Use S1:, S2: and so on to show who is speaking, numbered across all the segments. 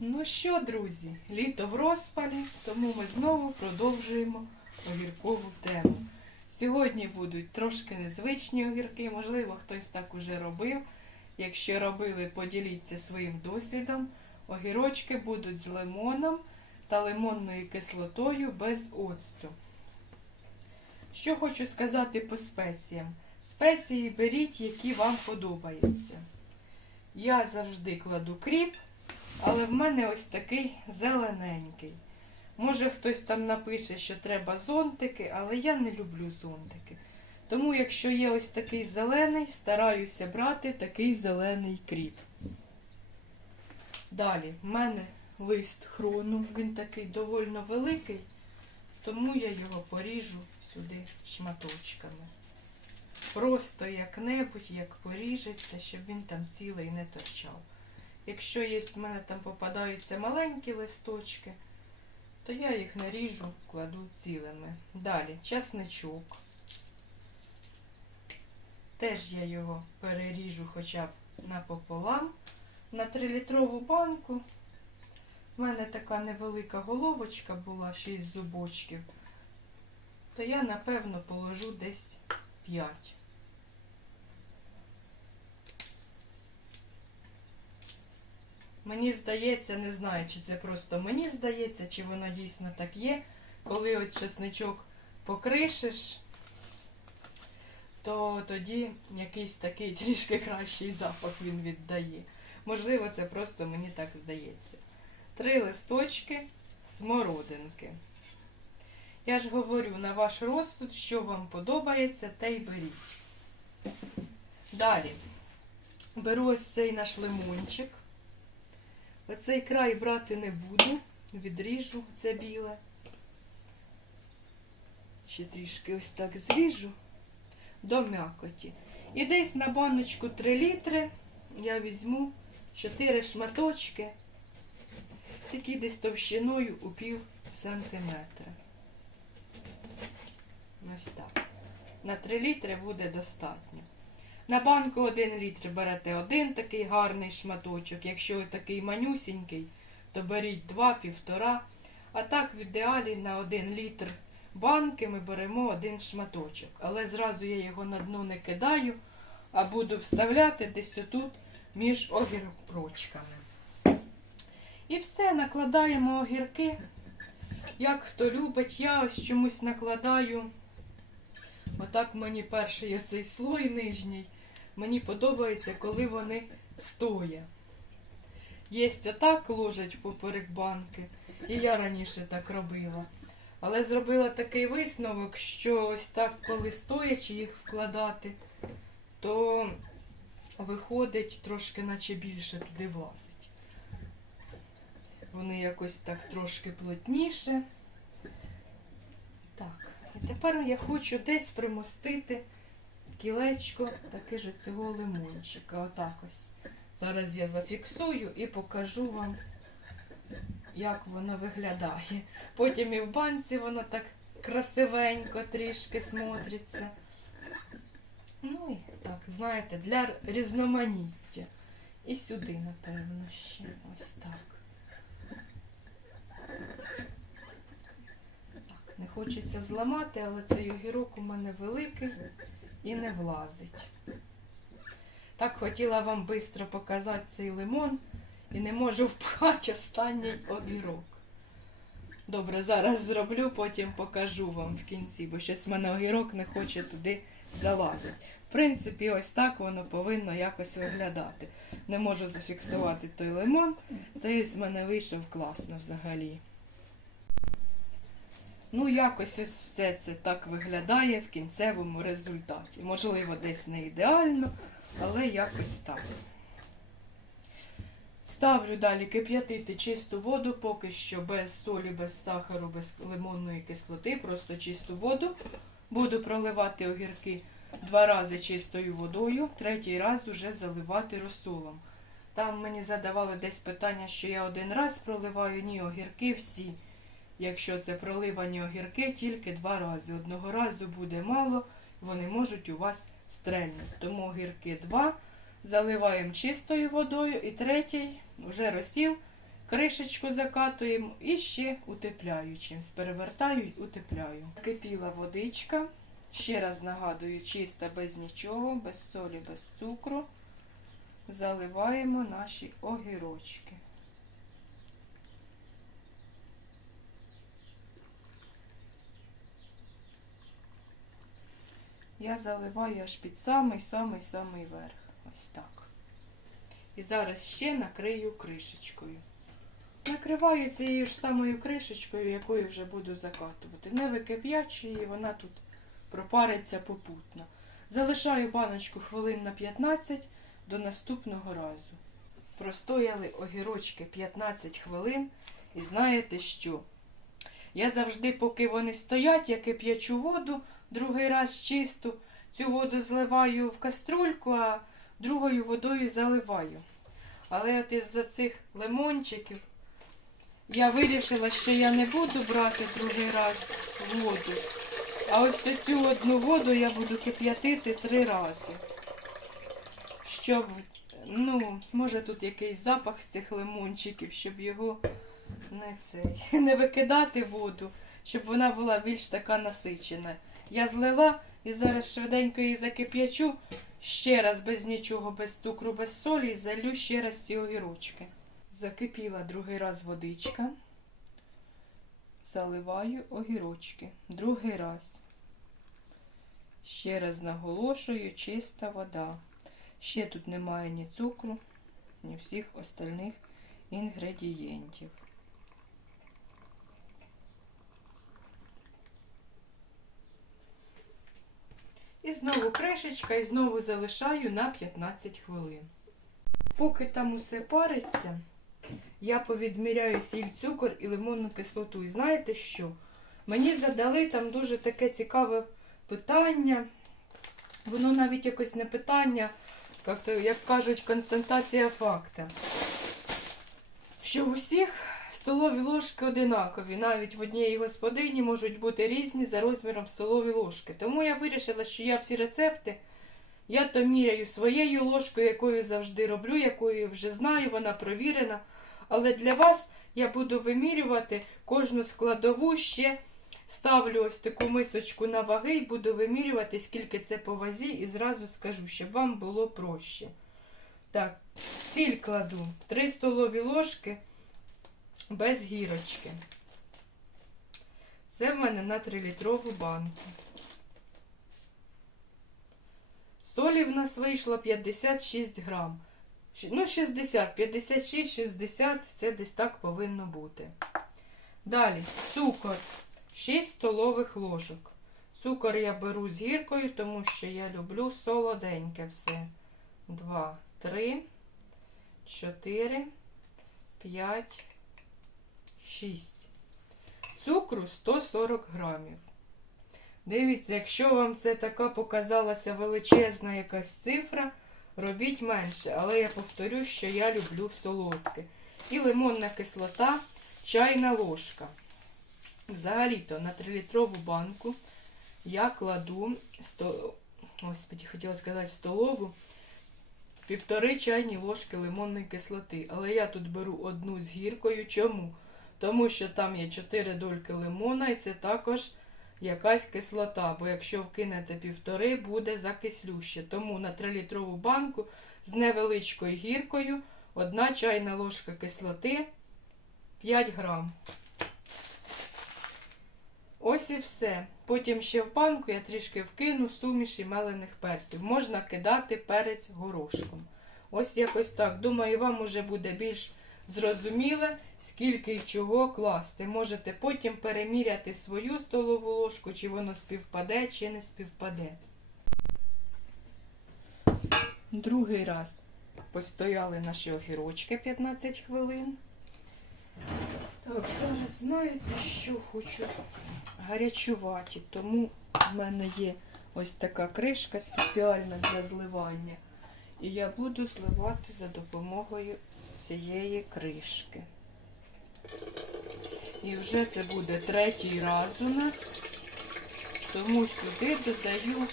S1: Ну що, друзі, літо в розпалі, тому ми знову продовжуємо огіркову тему. Сьогодні будуть трошки незвичні огірки, можливо, хтось так уже робив. Якщо робили, поділіться своїм досвідом. Огірочки будуть з лимоном та лимонною кислотою без оцту. Що хочу сказати по спеціям. Спеції беріть, які вам подобаються. Я завжди кладу кріп, але в мене ось такий зелененький. Може хтось там напише, що треба зонтики, але я не люблю зонтики. Тому, якщо є ось такий зелений, стараюся брати такий зелений кріп. Далі, в мене лист хрону, він такий доволі великий, тому я його поріжу сюди шматочками. Просто як-небудь, як поріжеться, щоб він там цілий не торчав. Якщо є в мене там попадаються маленькі листочки, то я їх наріжу, кладу цілими. Далі часничок. Теж я його переріжу хоча б напополам. На 3-літрову банку. У мене така невелика головочка була, 6 зубочків. То я, напевно, положу десь 5. Мені здається, не знаю, чи це просто мені здається, чи воно дійсно так є. Коли от чесничок покришиш, то тоді якийсь такий трішки кращий запах він віддає. Можливо, це просто мені так здається. Три листочки смородинки. Я ж говорю на ваш розсуд, що вам подобається, те й беріть. Далі беру ось цей наш лимончик. Оцей край брати не буду, відріжу це біле. Ще трішки ось так зріжу до м'якоті. І десь на баночку 3 літри я візьму 4 шматочки, такі десь товщиною у пів сантиметра. Ось так. На 3 літри буде достатньо. На банку 1 літр берете один такий гарний шматочок. Якщо такий манюсінький, то беріть 2-1,5. А так в ідеалі на 1 літр банки ми беремо один шматочок. Але зразу я його на дно не кидаю, а буду вставляти десь отут між огірочками. І все, накладаємо огірки. Як хто любить, я ось чомусь накладаю. Отак мені перший оцей слой нижній. Мені подобається, коли вони стоять. Єсть отак ложать поперек банки. І я раніше так робила. Але зробила такий висновок, що ось так, коли стоячи їх вкладати, то виходить трошки, наче більше туди влазить. Вони якось так трошки плотніше. Так, і тепер я хочу десь примостити кілечко таке ж цього лимончика. Отак ось. Зараз я зафіксую і покажу вам, як воно виглядає. Потім і в банці воно так красивенько трішки смотриться. Ну і так, знаєте, для різноманіття. І сюди, напевно, ще ось так. Так, не хочеться зламати, але цей огірок у мене великий і не влазить. Так хотіла вам швидко показати цей лимон і не можу впхати останній огірок. Добре, зараз зроблю, потім покажу вам в кінці, бо щось в мене огірок не хоче туди залазити. В принципі, ось так воно повинно якось виглядати. Не можу зафіксувати той лимон. Цей ось в мене вийшов класно взагалі. Ну, якось ось все це так виглядає в кінцевому результаті. Можливо, десь не ідеально, але якось так. Ставлю далі кип'ятити чисту воду, поки що без солі, без сахару, без лимонної кислоти, просто чисту воду. Буду проливати огірки два рази чистою водою, третій раз уже заливати розсолом. Там мені задавали десь питання, що я один раз проливаю, ні, огірки всі. Якщо це проливані огірки, тільки два рази. Одного разу буде мало, вони можуть у вас стрельнути. Тому огірки два заливаємо чистою водою і третій вже розсіл кришечку закатуємо і ще утепляючим. Перевертаю й утепляю. Кипіла водичка. Ще раз нагадую, чиста без нічого, без солі, без цукру. Заливаємо наші огірочки. Я заливаю аж під самий-самий-самий верх. Ось так. І зараз ще накрию кришечкою. Накриваю цією ж самою кришечкою, якою вже буду закатувати. Не викип'ячу її, вона тут пропариться попутно. Залишаю баночку хвилин на 15 до наступного разу. Простояли огірочки 15 хвилин, і знаєте що? Я завжди, поки вони стоять, я кип'ячу воду, другий раз чисту, цю воду зливаю в каструльку, а другою водою заливаю. Але от із-за цих лимончиків я вирішила, що я не буду брати другий раз воду. А ось цю одну воду я буду кип'ятити три рази. Щоб, ну, може тут якийсь запах з цих лимончиків, щоб його не цей, не викидати воду, щоб вона була більш така насичена. Я злила і зараз швиденько її закип'ячу, ще раз без нічого, без цукру, без солі, і залю ще раз ці огірочки. Закипіла другий раз водичка. Заливаю огірочки. Другий раз. Ще раз наголошую, чиста вода. Ще тут немає ні цукру, ні всіх остальних інгредієнтів. І знову кришечка, і знову залишаю на 15 хвилин. Поки там усе париться, я повідміряю сіль, цукор і лимонну кислоту. І знаєте що? Мені задали там дуже таке цікаве питання. Воно навіть якось не питання, як, кажуть, констатація факта. Що в усіх столові ложки одинакові. Навіть в одній господині можуть бути різні за розміром столові ложки. Тому я вирішила, що я всі рецепти я то міряю своєю ложкою, якою завжди роблю, якою вже знаю, вона провірена. Але для вас я буду вимірювати кожну складову ще. Ставлю ось таку мисочку на ваги і буду вимірювати, скільки це по вазі, і зразу скажу, щоб вам було проще. Так, сіль кладу 3 столові ложки без гірочки. Це в мене на 3-літрову банку. Солі в нас вийшло 56 грам. Ну, 60, 56, 60, це десь так повинно бути. Далі, цукор 6 столових ложок. Цукор я беру з гіркою, тому що я люблю солоденьке все. 2, 3, 4, 5, 6. Цукру 140 грамів. Дивіться, якщо вам це така показалася величезна якась цифра, робіть менше. Але я повторю, що я люблю солодке. І лимонна кислота, чайна ложка. Взагалі-то на 3-літрову банку я кладу, сто... Господи, хотіла сказати столову, півтори чайні ложки лимонної кислоти. Але я тут беру одну з гіркою. Чому? Тому що там є 4 дольки лимона, і це також якась кислота. Бо якщо вкинете півтори, буде закислюще. Тому на 3-літрову банку з невеличкою гіркою одна чайна ложка кислоти 5 грам. Ось і все. Потім ще в банку я трішки вкину суміші мелених перців. Можна кидати перець горошком. Ось якось так. Думаю, вам уже буде більш зрозуміле, скільки і чого класти. Можете потім переміряти свою столову ложку, чи воно співпаде, чи не співпаде. Другий раз постояли наші огірочки 15 хвилин. Так, зараз знаєте, що хочу гарячуваті, тому в мене є ось така кришка спеціальна для зливання. І я буду зливати за допомогою цієї кришки. І вже це буде третій раз у нас, тому сюди додаю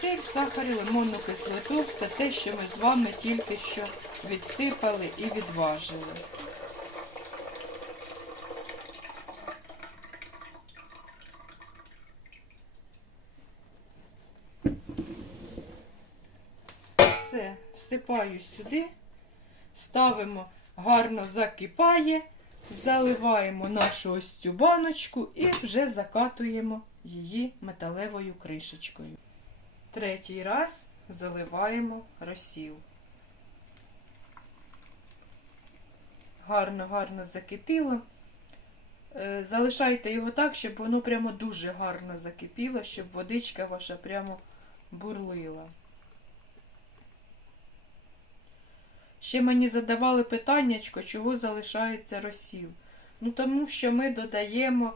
S1: сіль, сахар і лимонну кислоту, все те, що ми з вами тільки що відсипали і відважили. Все, всипаю сюди ставимо, гарно закипає, заливаємо нашу ось цю баночку і вже закатуємо її металевою кришечкою. Третій раз заливаємо розсіл. Гарно, гарно закипіло. Е, Залишайте його так, щоб воно прямо дуже гарно закипіло, щоб водичка ваша прямо бурлила. Ще мені задавали питаннячко, чого залишається розсіл. Ну, тому що ми додаємо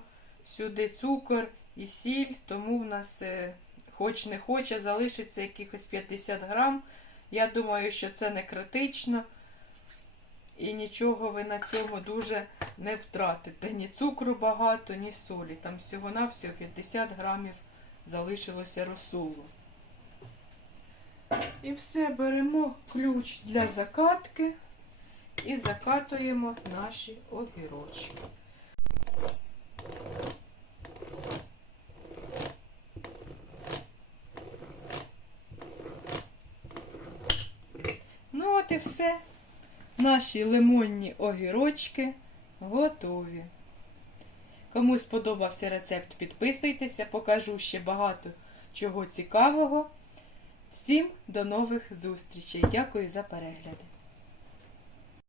S1: сюди цукор і сіль, тому в нас, е, хоч не хоче, залишиться якихось 50 грам. Я думаю, що це не критично. І нічого ви на цьому дуже не втратите. Ні цукру багато, ні солі. Там всього-навсього 50 грамів залишилося розсолу. І все, беремо ключ для закатки і закатуємо наші огірочки. Ну, от і все. Наші лимонні огірочки готові. Кому сподобався рецепт, підписуйтеся, покажу ще багато чого цікавого. Всім до нових зустрічей. Дякую за перегляд.